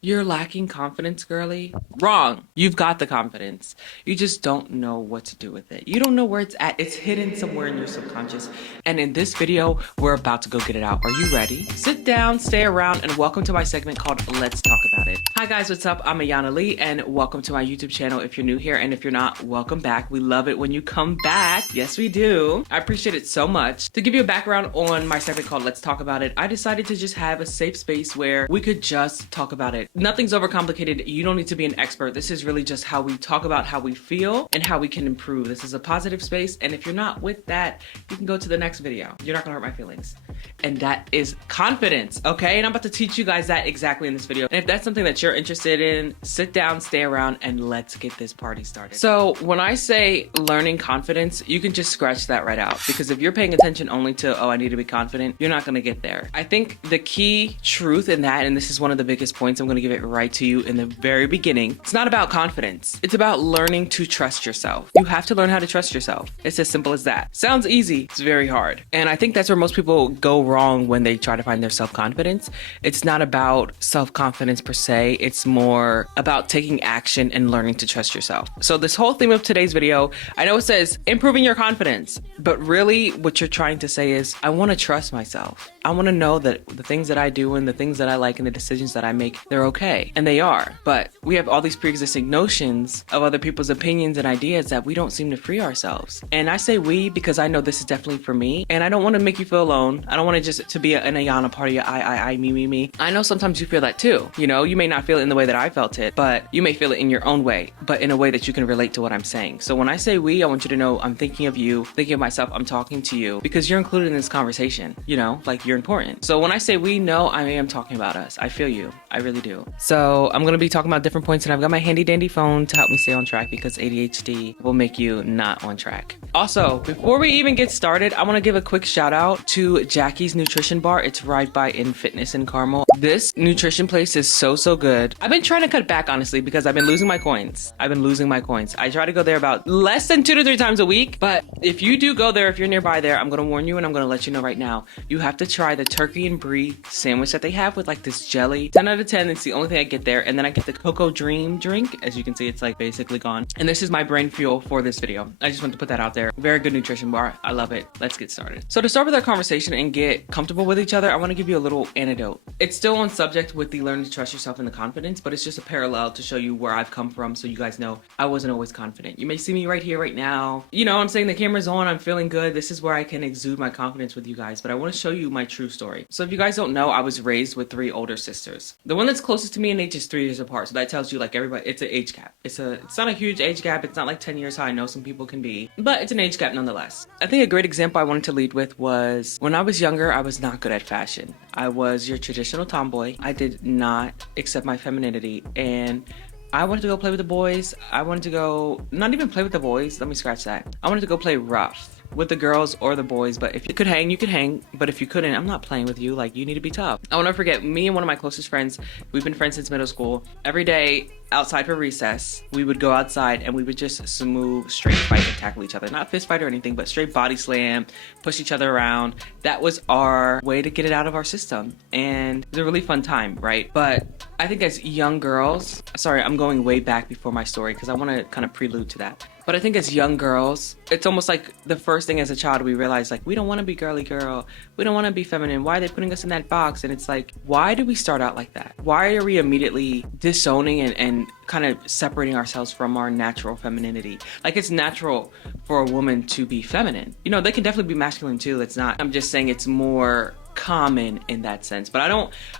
You're lacking confidence, girly? Wrong. You've got the confidence. You just don't know what to do with it. You don't know where it's at. It's hidden somewhere in your subconscious. And in this video, we're about to go get it out. Are you ready? Sit down, stay around, and welcome to my segment called Let's Talk About It. Hi guys, what's up? I'm 𝐖𝐢𝐭𝐡, and welcome to my YouTube channel if you're new here. And if you're not, welcome back. We love it when you come back. Yes, we do. I appreciate it so much. To give you a background on my segment called Let's Talk About It, I decided to just have a safe space where we could just talk about it. Nothing's overcomplicated. You don't need to be an expert. This is really just how we talk about how we feel and how we can improve. This is a positive space, and if you're not with that, you can go to the next video. You're not gonna hurt my feelings. And that is confidence, okay? And I'm about to teach you guys that exactly in this video. And if that's something that you're interested in, sit down, stay around, and let's get this party started. So when I say learning confidence, you can just scratch that right out, because if you're paying attention only to, oh, I need to be confident, you're not gonna get there. I think the key truth in that, and this is one of the biggest points, I'm gonna give it right to you in the very beginning, it's not about confidence. It's about learning to trust yourself. You have to learn how to trust yourself. It's as simple as that. Sounds easy, it's very hard. And I think that's where most people go wrong when they try to find their self-confidence. It's not about self-confidence per se, it's more about taking action and learning to trust yourself. So this whole theme of today's video, I know it says improving your confidence, but really what you're trying to say is, I want to trust myself. I want to know that the things that I do and the things that I like and the decisions that I make, they're okay. And they are. But we have all these pre-existing notions of other people's opinions and ideas that we don't seem to free ourselves. And I say we because I know this is definitely for me. And I don't want to make you feel alone. I don't want it just to be an 𝐖𝐢𝐭𝐡 party, I, me. I know sometimes you feel that too. You know, you may not feel it in the way that I felt it, but you may feel it in your own way, but in a way that you can relate to what I'm saying. So when I say we, I want you to know I'm thinking of you, thinking of myself, I'm talking to you because you're included in this conversation, you know, like you're important. So when I say we, know I am talking about us. I feel you. I really do. So I'm going to be talking about different points, and I've got my handy dandy phone to help me stay on track because ADHD will make you not on track. Also, before we even get started, I want to give a quick shout out to Jackie's Nutrition Bar. It's right by In Fitness in Carmel. This nutrition place is so good. I've been trying to cut back, honestly, because I've been losing my coins. I try to go there about less than 2 to 3 times a week. But if you do go there, if you're nearby there, I'm going to warn you and I'm going to let you know right now. You have to try the turkey and brie sandwich that they have with like this jelly. 10 out of 10. It's the only thing I get there. And then I get the Cocoa Dream drink. As you can see, it's like basically gone. And this is my brain fuel for this video. I just want to put that out there. Very good nutrition bar. I love it. Let's get started. So to start with our conversation and get comfortable with each other, I want to give you a little anecdote. It's still on subject with the learning to trust yourself and the confidence, but it's just a parallel to show you where I've come from so you guys know I wasn't always confident. You may see me right here, right now. You know, I'm saying the camera's on, I'm feeling good. This is where I can exude my confidence with you guys, but I want to show you my true story. So if you guys don't know, I was raised with 3 older sisters. The one that's closest to me in age is 3 years apart, so that tells you like everybody, it's an age gap. It's not a huge age gap. It's not like 10 years how I know some people can be, but it's an age gap nonetheless. I think a great example I wanted to lead with was when I was younger, I was not good at fashion. I was your traditional tomboy. I did not accept my femininity, and I wanted to go play with the boys. I wanted to go, not even play with the boys, let me scratch that. I wanted to go play rough with the girls or the boys, but if you could hang, you could hang, but if you couldn't, I'm not playing with you. Like, you need to be tough. I will never forget, me and one of my closest friends, we've been friends since middle school. Every day outside for recess, we would go outside and we would just smooth straight fight and tackle each other. Not fist fight or anything, but straight body slam, push each other around. That was our way to get it out of our system, and it was a really fun time, right? But I think as young girls, sorry, I'm going way back before my story because I want to kind of prelude to that. But I think as young girls, it's almost like the first thing as a child we realize, like, we don't want to be girly girl. We don't want to be feminine. Why are they putting us in that box? And it's like, why do we start out like that? Why are we immediately disowning and kind of separating ourselves from our natural femininity? Like, it's natural for a woman to be feminine. You know, they can definitely be masculine too. It's not, I'm just saying it's more common in that sense. But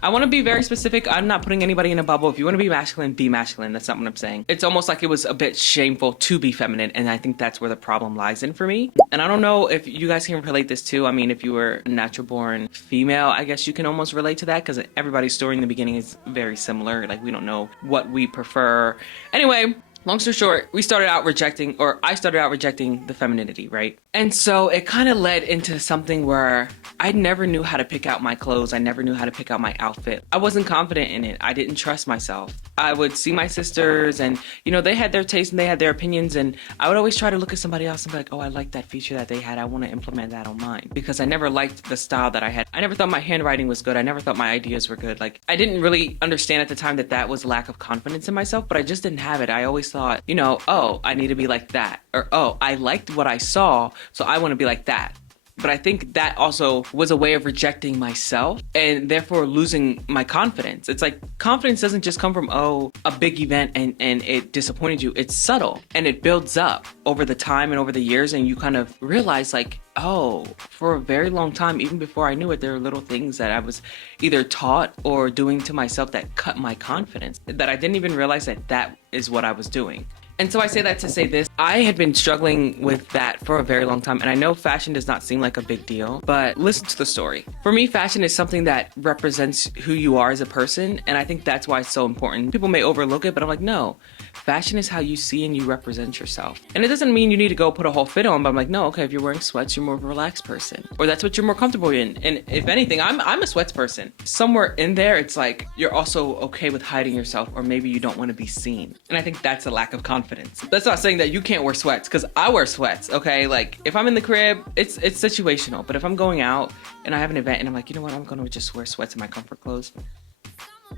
I want to be very specific. I'm not putting anybody in a bubble. If you want to be masculine, be masculine. That's not what I'm saying. It's almost like it was a bit shameful to be feminine, and I think that's where the problem lies in for me. And I don't know if you guys can relate this too. I mean, if you were a natural born female, I guess you can almost relate to that because everybody's story in the beginning is very similar. Like, we don't know what we prefer. Anyway, Long story short, we started out rejecting, or I started out rejecting the femininity, right? And so it kind of led into something where I never knew how to pick out my clothes. I never knew how to pick out my outfit. I wasn't confident in it. I didn't trust myself. I would see my sisters and, you know, they had their taste and they had their opinions. And I would always try to look at somebody else and be like, oh, I like that feature that they had. I want to implement that on mine, because I never liked the style that I had. I never thought my handwriting was good. I never thought my ideas were good. Like, I didn't really understand at the time that that was lack of confidence in myself, but I just didn't have it. I always thought, you know, oh, I need to be like that. Or, oh, I liked what I saw, so I want to be like that. But I think that also was a way of rejecting myself and therefore losing my confidence. It's like confidence doesn't just come from, oh, a big event and it disappointed you. It's subtle and it builds up over the time and over the years. And you kind of realize like, oh, for a very long time, even before I knew it, there were little things that I was either taught or doing to myself that cut my confidence, that I didn't even realize that that is what I was doing. And so I say that to say this, I had been struggling with that for a very long time. And I know fashion does not seem like a big deal, but listen to the story. For me, fashion is something that represents who you are as a person. And I think that's why it's so important. People may overlook it, but I'm like, no, fashion is how you see and you represent yourself. And it doesn't mean you need to go put a whole fit on, but I'm like, no, okay, if you're wearing sweats, you're more of a relaxed person, or that's what you're more comfortable in. And if anything, I'm a sweats person. Somewhere in there, it's like, you're also okay with hiding yourself, or maybe you don't want to be seen. And I think that's a lack of confidence. That's not saying that you can't wear sweats, because I wear sweats, okay? Like, if I'm in the crib, it's situational. But if I'm going out and I have an event and I'm like, you know what, I'm gonna just wear sweats in my comfort clothes,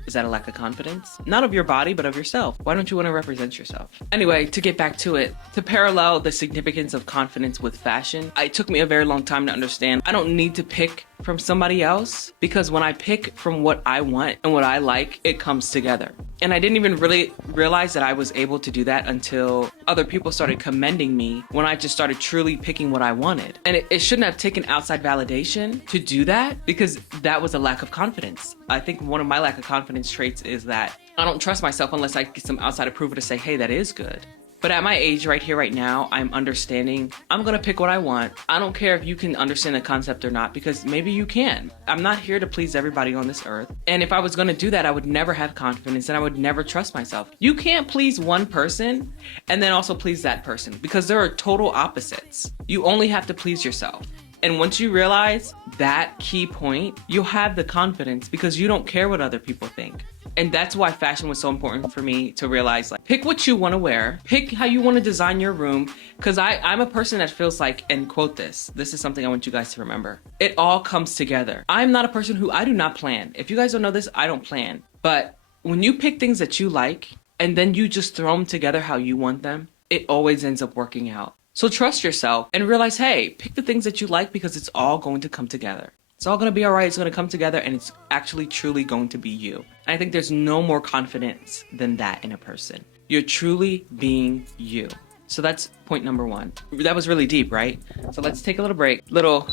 is that a lack of confidence? Not of your body, but of yourself. Why don't you want to represent yourself? Anyway, to get back to it, to parallel the significance of confidence with fashion, it took me a very long time to understand I don't need to pick from somebody else, because when I pick from what I want and what I like, it comes together. And I didn't even really realize that I was able to do that until other people started commending me when I just started truly picking what I wanted. And it shouldn't have taken outside validation to do that, because that was a lack of confidence. I think one of my lack of confidence traits is that I don't trust myself unless I get some outside approval to say, hey, that is good. But at my age right here, right now, I'm understanding I'm gonna pick what I want. I don't care if you can understand the concept or not, because maybe you can. I'm not here to please everybody on this earth. And if I was gonna do that, I would never have confidence and I would never trust myself. You can't please one person and then also please that person, because there are total opposites. You only have to please yourself. And once you realize that key point, you'll have the confidence, because you don't care what other people think. And that's why fashion was so important for me to realize, like, pick what you want to wear, pick how you want to design your room. Because I'm a person that feels like, and quote this is something I want you guys to remember, it all comes together. I'm not a person who, I do not plan. If you guys don't know this, I don't plan. But when you pick things that you like and then you just throw them together how you want them, it always ends up working out. So trust yourself and realize, hey, pick the things that you like, because it's all going to come together. It's all gonna be all right, it's gonna come together, and it's actually truly going to be you. And I think there's no more confidence than that in a person. You're truly being you. So that's point number one. That was really deep, right? So let's take a little break. Little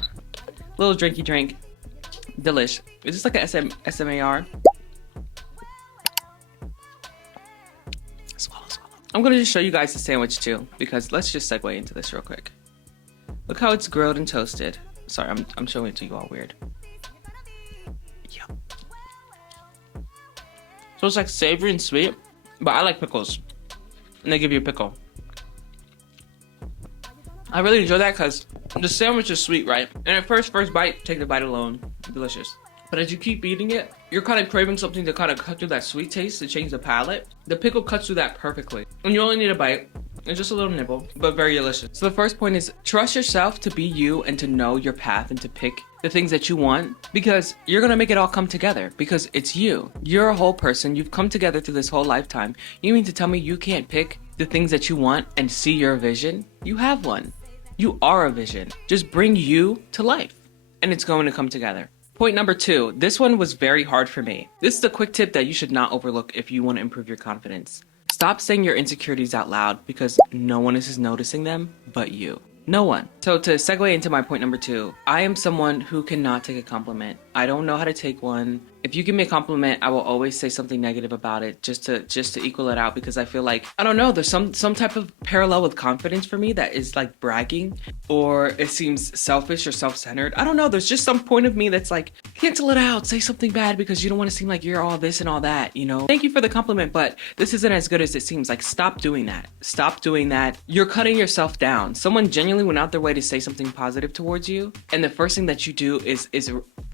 drinky drink. Delish. Is this like a SMAR? Swallow. I'm gonna just show you guys the sandwich too, because let's just segue into this real quick. Look how it's grilled and toasted. Sorry, I'm showing it to you all weird. Yeah. So it's like savory and sweet, but I like pickles. And they give you a pickle. I really enjoy that because the sandwich is sweet, right? And at first bite, take the bite alone. Delicious. But as you keep eating it, you're kind of craving something to kind of cut through that sweet taste to change the palate. The pickle cuts through that perfectly. And you only need a bite. It's just a little nibble, but very delicious. So the first point is trust yourself to be you and to know your path and to pick the things that you want, because you're gonna make it all come together, because it's you. You're a whole person. You've come together through this whole lifetime. You mean to tell me you can't pick the things that you want and see your vision? You have one. You are a vision. Just bring you to life and it's going to come together. Point number 2, this one was very hard for me. This is a quick tip that you should not overlook if you want to improve your confidence. Stop saying your insecurities out loud, because no one is noticing them but you. No one. So to segue into my point number 2, I am someone who cannot take a compliment. I don't know how to take one. If you give me a compliment, I will always say something negative about it just to equal it out, because I feel like, I don't know, there's some type of parallel with confidence for me that is like bragging, or it seems selfish or self-centered. I don't know, there's just some point of me that's like, cancel it out, say something bad because you don't want to seem like you're all this and all that, you know? Thank you for the compliment, but this isn't as good as it seems. Like, stop doing that. Stop doing that. You're cutting yourself down. Someone genuinely went out their way to say something positive towards you, and the first thing that you do is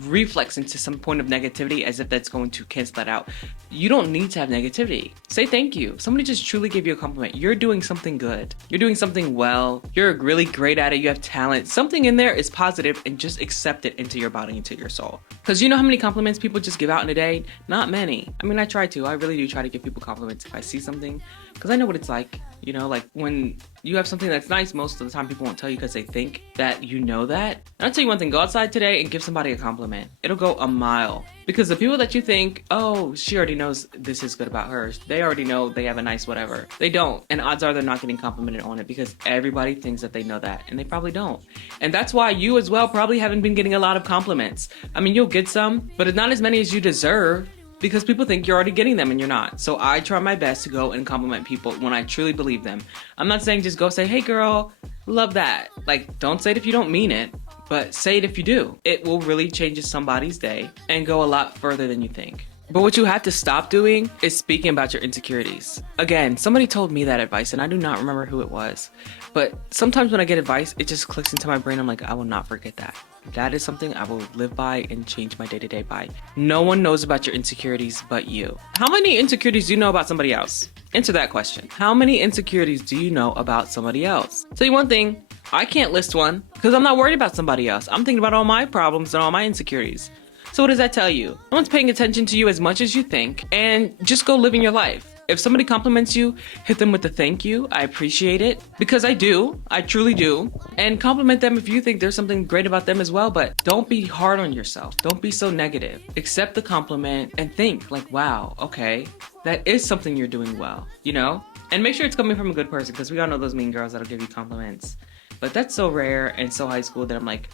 reflex into some point of negativity as if that's going to cancel that out. You don't need to have negativity. Say thank you. Somebody just truly gave you a compliment. You're doing something good. You're doing something well. You're really great at it. You have talent. Something in there is positive, and just accept it into your body, into your soul. Because you know how many compliments people just give out in a day? Not many. I mean, I try to. I really do try to give people compliments if I see something, because I know what it's like. You know, like when you have something that's nice, most of the time people won't tell you because they think that you know that. And I'll tell you one thing, go outside today and give somebody a compliment. It'll go a mile. Because the people that you think, oh, she already knows this is good about her, they already know they have a nice whatever. They don't. And odds are they're not getting complimented on it, because everybody thinks that they know that, and they probably don't. And that's why you as well probably haven't been getting a lot of compliments. I mean, you'll get some, but it's not as many as you deserve, because people think you're already getting them and you're not. So I try my best to go and compliment people when I truly believe them. I'm not saying just go say, hey girl, love that. Like, don't say it if you don't mean it, but say it if you do. It will really change somebody's day and go a lot further than you think. But what you have to stop doing is speaking about your insecurities. Again, somebody told me that advice, and I do not remember who it was. But sometimes when I get advice, it just clicks into my brain. I'm like, I will not forget that. That is something I will live by and change my day-to-day by. No one knows about your insecurities but you. How many insecurities do you know about somebody else? Answer that question. How many insecurities do you know about somebody else? Tell you one thing, I can't list one because I'm not worried about somebody else. I'm thinking about all my problems and all my insecurities. So what does that tell you? No one's paying attention to you as much as you think, and just go living your life. If somebody compliments you, hit them with a thank you. I appreciate it, because I do. I truly do. And compliment them if you think there's something great about them as well, but don't be hard on yourself. Don't be so negative. Accept the compliment and think like, wow, okay, that is something you're doing well, you know? And make sure it's coming from a good person, because we all know those mean girls that'll give you compliments. But that's so rare and so high school that I'm like,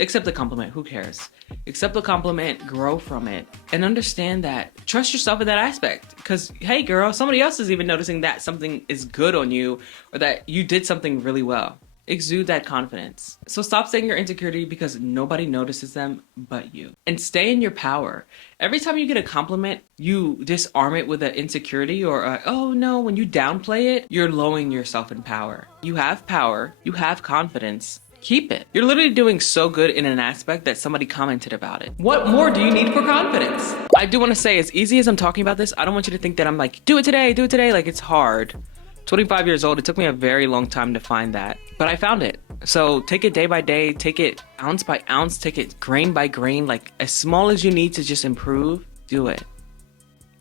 accept the compliment, who cares? Accept the compliment, grow from it, and understand that, trust yourself in that aspect. Because, hey girl, somebody else is even noticing that something is good on you, or that you did something really well. Exude that confidence. So stop saying your insecurity because nobody notices them but you. And stay in your power. Every time you get a compliment, you disarm it with an insecurity or a, oh no, when you downplay it, you're lowering yourself in power. You have power, you have confidence. Keep it. You're literally doing so good in an aspect that somebody commented about it. What more do you need for confidence? I do want to say, as easy as I'm talking about this, I don't want you to think that I'm like, do it today, like it's hard. 25 years old, it took me a very long time to find that, but I found it. So take it day by day, take it ounce by ounce, take it grain by grain, like as small as you need to just improve, do it.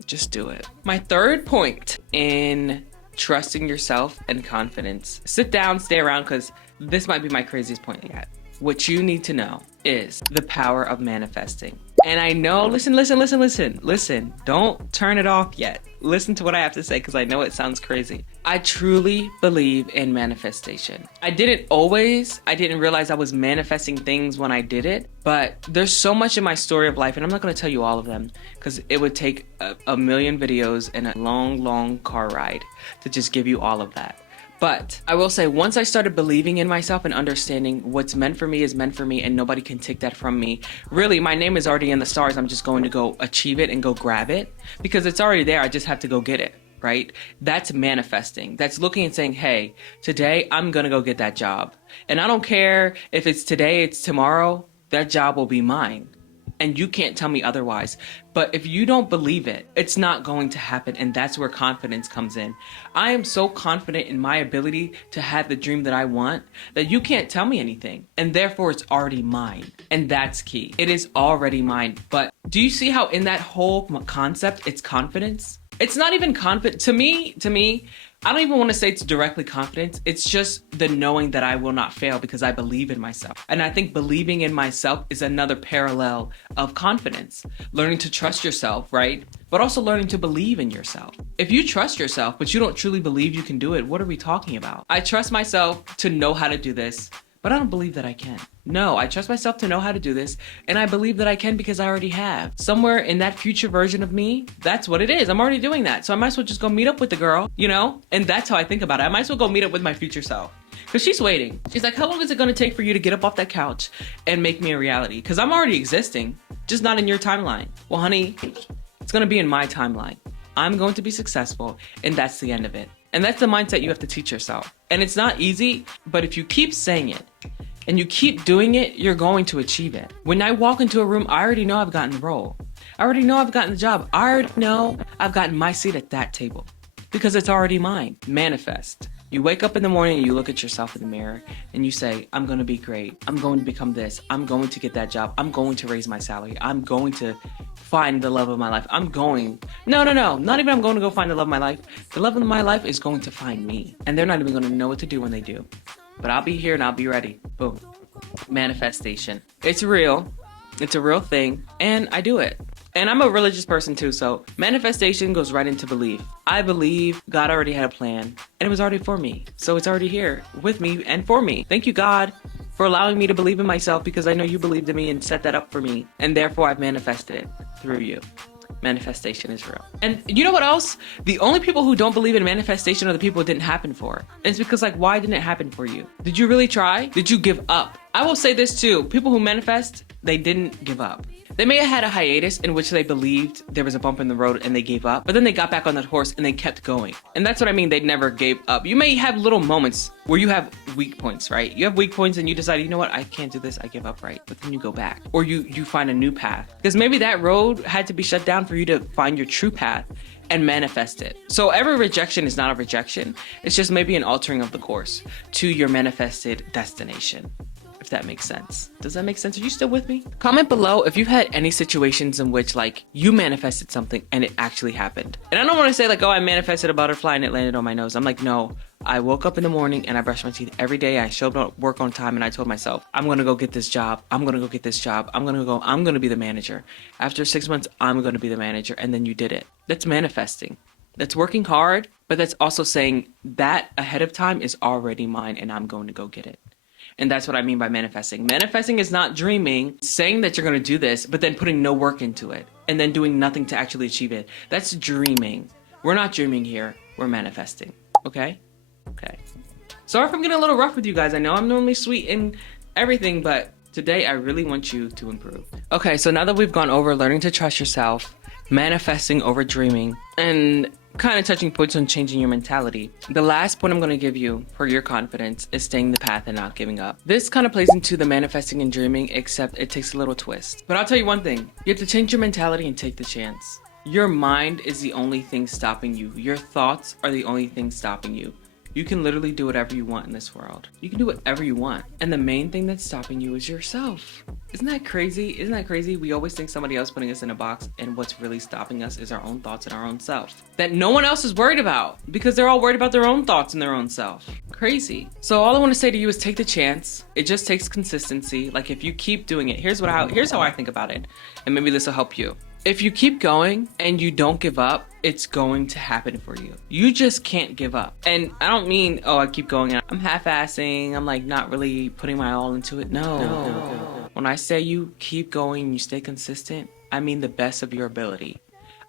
Just do it. My third point in trusting yourself and confidence. Sit down, stay around, because this might be my craziest point yet. What you need to know is the power of manifesting. And I know, listen, don't turn it off yet. Listen to what I have to say, because I know it sounds crazy. I truly believe in manifestation. I didn't realize I was manifesting things when I did it, but there's so much in my story of life, and I'm not going to tell you all of them, because it would take a million videos and a long car ride to just give you all of that. But I will say, once I started believing in myself and understanding what's meant for me is meant for me and nobody can take that from me, really, my name is already in the stars. I'm just going to go achieve it and go grab it because it's already there. I just have to go get it, right? That's manifesting. That's looking and saying, hey, today I'm going to go get that job. And I don't care if it's today, it's tomorrow, that job will be mine. And you can't tell me otherwise. But if you don't believe it, it's not going to happen. And that's where confidence comes in. I am so confident in my ability to have the dream that I want that you can't tell me anything. And therefore, it's already mine. And that's key. It is already mine. But do you see how in that whole concept, it's confidence? It's not even confident. To me, I don't even want to say it's directly confidence. It's just the knowing that I will not fail because I believe in myself. And I think believing in myself is another parallel of confidence. Learning to trust yourself, right? But also learning to believe in yourself. If you trust yourself, but you don't truly believe you can do it, what are we talking about? I trust myself to know how to do this, but I don't believe that I can. No, I trust myself to know how to do this, and I believe that I can because I already have. Somewhere in that future version of me, that's what it is. I'm already doing that. So I might as well just go meet up with the girl, you know? And that's how I think about it. I might as well go meet up with my future self. Because she's waiting. She's like, how long is it going to take for you to get up off that couch and make me a reality? Because I'm already existing, just not in your timeline. Well, honey, it's going to be in my timeline. I'm going to be successful, and that's the end of it. And that's the mindset you have to teach yourself. And it's not easy, but if you keep saying it and you keep doing it, you're going to achieve it. When I walk into a room, I already know I've gotten the role. I already know I've gotten the job. I already know I've gotten my seat at that table because it's already mine. Manifest. You wake up in the morning and you look at yourself in the mirror and you say, I'm going to be great. I'm going to become this. I'm going to get that job. I'm going to raise my salary. I'm going to find the love of my life. No, not even I'm going to go find the love of my life. The love of my life is going to find me. And they're not even going to know what to do when they do. But I'll be here and I'll be ready. Boom. Manifestation. It's real. It's a real thing. And I do it. And I'm a religious person too, so manifestation goes right into belief. I believe God already had a plan, and it was already for me. So it's already here with me and for me. Thank you, God, for allowing me to believe in myself because I know you believed in me and set that up for me. And therefore, I've manifested it through you. Manifestation is real. And you know what else? The only people who don't believe in manifestation are the people it didn't happen for. And it's because, like, why didn't it happen for you? Did you really try? Did you give up? I will say this too. People who manifest, they didn't give up. They may have had a hiatus in which they believed there was a bump in the road and they gave up, but then they got back on that horse and they kept going. And that's what I mean, they never gave up. You may have little moments where you have weak points, right? You have weak points and you decide, you know what, I can't do this, I give up, right? But then you go back. Or you find a new path. Because maybe that road had to be shut down for you to find your true path and manifest it. So every rejection is not a rejection. It's just maybe an altering of the course to your manifested destination. If that makes sense. Does that make sense? Are you still with me? Comment below if you've had any situations in which, like, you manifested something and it actually happened. And I don't want to say like, oh, I manifested a butterfly and it landed on my nose. I'm like, no, I woke up in the morning and I brushed my teeth every day. I showed up at work on time and I told myself, I'm going to go get this job. I'm going to go get this job. I'm going to be the manager. After 6 months, I'm going to be the manager. And then you did it. That's manifesting. That's working hard, but that's also saying that ahead of time is already mine and I'm going to go get it. And that's what I mean by manifesting. Manifesting is not dreaming, saying that you're going to do this, but then putting no work into it and then doing nothing to actually achieve it. That's dreaming. We're not dreaming here. We're manifesting. Okay? Okay. Sorry if I'm getting a little rough with you guys. I know I'm normally sweet and everything, but today I really want you to improve. Okay, so now that we've gone over learning to trust yourself, manifesting over dreaming, and kind of touching points on changing your mentality, the last point I'm going to give you for your confidence is staying the path and not giving up. This kind of plays into the manifesting and dreaming, except it takes a little twist. But I'll tell you one thing, you have to change your mentality and take the chance. Your mind is the only thing stopping you. Your thoughts are the only thing stopping you. You can literally do whatever you want in this world. You can do whatever you want. And the main thing that's stopping you is yourself. Isn't that crazy? Isn't that crazy? We always think somebody else putting us in a box, and what's really stopping us is our own thoughts and our own self. That no one else is worried about because they're all worried about their own thoughts and their own self. Crazy. So all I want to say to you is take the chance. It just takes consistency. Like if you keep doing it, here's how I think about it. And maybe this will help you. If you keep going and you don't give up, it's going to happen for you. You just can't give up. And I don't mean, oh, I keep going and I'm half-assing, I'm like not really putting my all into it. No. When I say you keep going, you stay consistent, I mean the best of your ability.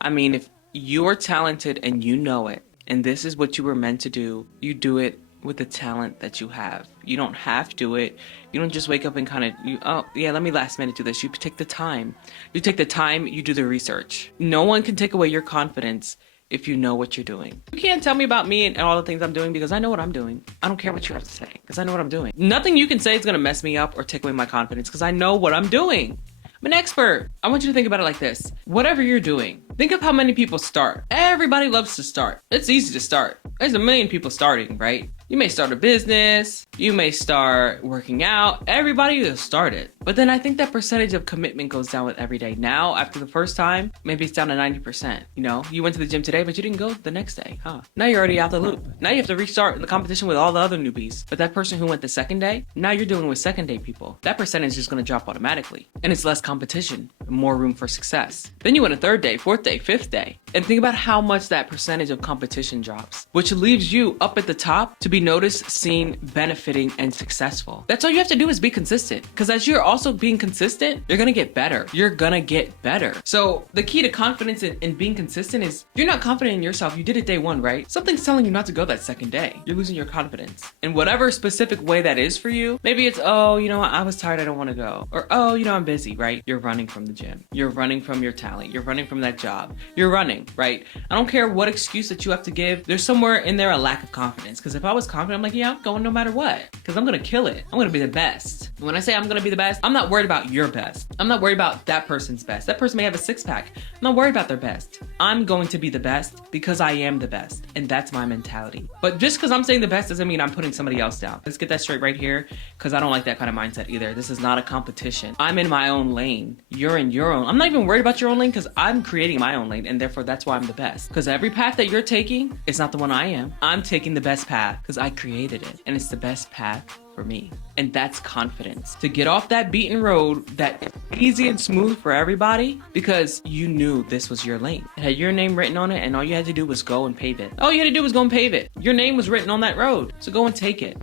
I mean, if you're talented and you know it, and this is what you were meant to do, you do it with the talent that you have. You don't have to do it. You don't just wake up and kind of, oh yeah, let me last minute do this. You take the time. You take the time, you do the research. No one can take away your confidence if you know what you're doing. You can't tell me about me and all the things I'm doing because I know what I'm doing. I don't care what you have to say because I know what I'm doing. Nothing you can say is gonna mess me up or take away my confidence because I know what I'm doing. I'm an expert. I want you to think about it like this. Whatever you're doing, think of how many people start. Everybody loves to start. It's easy to start. There's a million people starting, right? You may start a business, you may start working out, everybody will start it. But then I think that percentage of commitment goes down with every day. Now, after the first time, maybe it's down to 90%. You know, you went to the gym today, but you didn't go the next day, huh? Now you're already out the loop. Now you have to restart the competition with all the other newbies. But that person who went the second day, now you're dealing with second day people. That percentage is gonna drop automatically. And it's less competition, more room for success. Then you went a third day, fourth day, fifth day. And think about how much that percentage of competition drops, which leaves you up at the top to be noticed, seen, benefiting, and successful. That's all you have to do is be consistent. Because as you're also being consistent, you're gonna get better. You're gonna get better. So the key to confidence in being consistent is, if you're not confident in yourself, you did it day one, right? Something's telling you not to go that second day. You're losing your confidence. In whatever specific way that is for you, maybe it's, oh, you know what, I was tired, I don't wanna go. Or, oh, you know, I'm busy, right? You're running from the gym. You're running from your talent. You're running from that job. You're running, right? I don't care what excuse that you have to give. There's somewhere in there a lack of confidence. Because if I was confident, I'm like, yeah, I'm going no matter what. Because I'm gonna kill it. I'm gonna be the best. When I say I'm gonna be the best, I'm not worried about your best. I'm not worried about that person's best. That person may have a six-pack. I'm not worried about their best. I'm going to be the best because I am the best. And that's my mentality. But just because I'm saying the best doesn't mean I'm putting somebody else down. Let's get that straight right here, because I don't like that kind of mindset either. This is not a competition. I'm in my own lane. You're in your own. I'm not even worried about your own lane because I'm creating my own lane, and therefore that's why I'm the best. Because every path that you're taking is not the one I am. I'm taking the best path because I created it, and it's the best path for me. And that's confidence. To get off that beaten road that is easy and smooth for everybody because you knew this was your lane. It had your name written on it, and all you had to do was go and pave it. All you had to do was go and pave it. Your name was written on that road. So go and take it.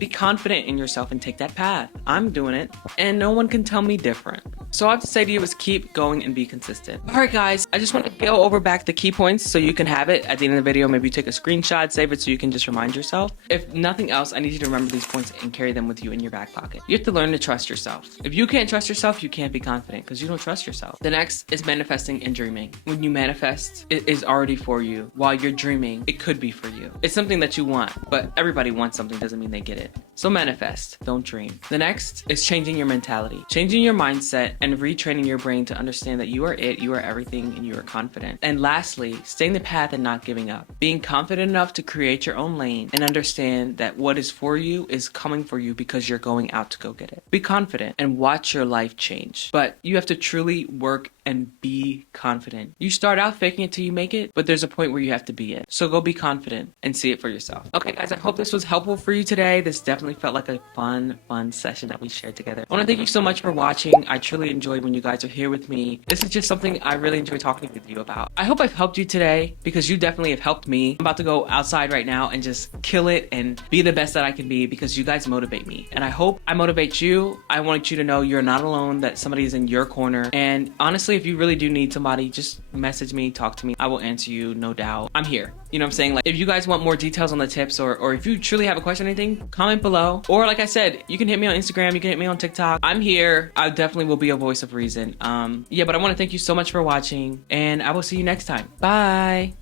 Be confident in yourself and take that path. I'm doing it, and no one can tell me different. So all I have to say to you is keep going and be consistent. All right, guys, I just want to go over back the key points so you can have it at the end of the video. Maybe you take a screenshot, save it so you can just remind yourself. If nothing else, I need you to remember these points and carry them with you in your back pocket. You have to learn to trust yourself. If you can't trust yourself, you can't be confident because you don't trust yourself. The next is manifesting and dreaming. When you manifest, it is already for you. While you're dreaming, it could be for you. It's something that you want, but everybody wants something doesn't mean they get it. So manifest, don't dream. The next is changing your mentality, changing your mindset and retraining your brain to understand that you are it, you are everything, and you are confident. And lastly, staying the path and not giving up. Being confident enough to create your own lane and understand that what is for you is coming for you because you're going out to go get it. Be confident and watch your life change. But you have to truly work and be confident. You start out faking it till you make it, but there's a point where you have to be it. So go be confident and see it for yourself. Okay, guys, I hope this was helpful for you today. This definitely felt like a fun session that we shared together. I want to thank you so much for watching. I truly enjoy when you guys are here with me. This is just something I really enjoy talking with you about. I hope I've helped you today because you definitely have helped me. I'm about to go outside right now and just kill it and be the best that I can be because you guys motivate me. And I hope I motivate you. I want you to know you're not alone, that somebody is in your corner. And honestly, if you really do need somebody, just message me, talk to me. I will answer you, no doubt. I'm here. You know what I'm saying? Like, if you guys want more details on the tips or if you truly have a question or anything, comment below. Or like I said, you can hit me on Instagram, you can hit me on TikTok. I'm here. I definitely will be a voice of reason. Yeah, but I want to thank you so much for watching, and I will see you next time. Bye.